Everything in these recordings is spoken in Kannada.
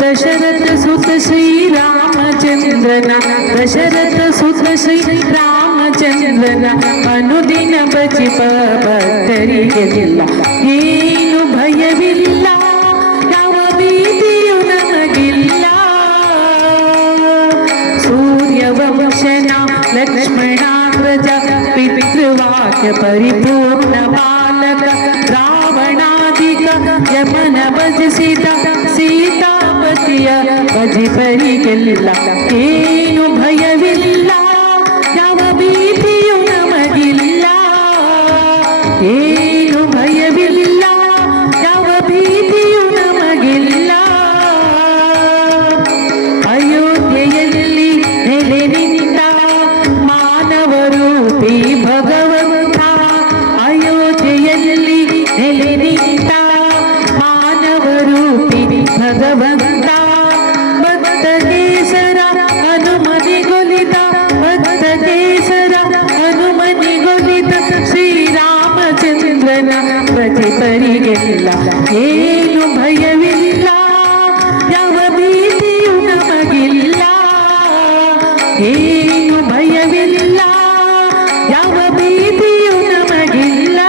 ದಶರಥ ಸುತ ಶ್ರೀರಾಮಚಂದ್ರನ ದಶರಥ ಸುತ ಶ್ರೀರಾಮಚಂದ್ರನ ಅನುದಿನ ಭಜಿಪ ಭಕ್ತರಿಗೆಲ್ಲ ಏನು ಭಯವಿಲ್ಲ, ಯಾವ ಭೀತಿಯು ನಮಗಿಲ್ಲ. ಸೂರ್ಯವಂಶನ ಲಕ್ಷ್ಮಣಾಗ್ರಜ ಪಿತೃವಾಕ್ಯ ಪರಿಪೂರ್ಣ ಬಾಲಕ ರಾವಣಾಧಿಕ ಯಮನ ಭಜಿಸಿದ ಸೀತಾಪತಿಯ ಭಜಿಪರಿಗೆಲ್ಲ ಏನು ಭಯವಿಲ್ಲ, ಯಾವ ಭೀತಿಯು ನಮಗಿಲ್ಲ. ಏನು ಭಯವಿಲ್ಲ, ಯಾವ ಭೀತಿಯು ನಮಗಿಲ್ಲ. ಅಯೋಧ್ಯೆಯಲ್ಲಿ ನೆಲೆ ನಿಂತ ಮಾನವರೂಪಿ ಭಗವಂತ, ಅಯೋಧ್ಯೆಯಲ್ಲಿ ನೆಲೆ ನಿಂತ ಮಾನವರೂಪಿ ಭಗವಂತ, ಭಕ್ತ ಕೇಸರ ಹನುಮನಿಗೊಲಿದ ಭಕ್ತ ಕೇಸರ ಹನುಮನಿಗೊಲಿದ ಶ್ರೀರಾಮಚಂದ್ರನ ಭಜಿಪರಿಗೆಲ್ಲ ಏನು ಭಯವಿಲ್ಲ, ಯಾವ ಭೀತಿಯು ನಮಗಿಲ್ಲ. ಏನು ಭಯವಿಲ್ಲ, ಯಾವ ಭೀತಿಯು ನಮಗಿಲ್ಲ.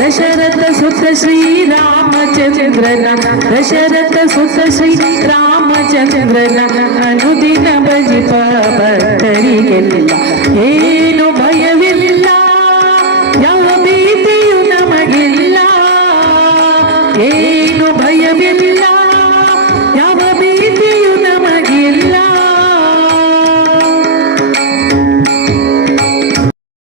ದಶರಥ ಸುತ ಶ್ರೀರಾಮಚಂದ್ರನ ದಶರಥ ಸುತ ಶ್ರೀರಾಮಚಂದ್ರನ ಅನುದಿನ ಭಜಿಪ ಭಕ್ತರಿಗೆಲ್ಲ